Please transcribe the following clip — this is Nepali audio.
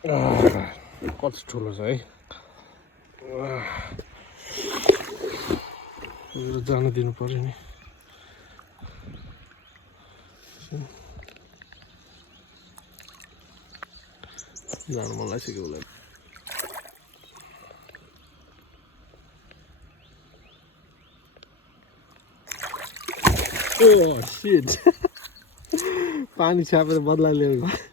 कति ठुलो छ है जान दिनु पर्यो नि जानु मन लागिसक्यो उसलाई Oh shit! पानी छापेर बदला लिएको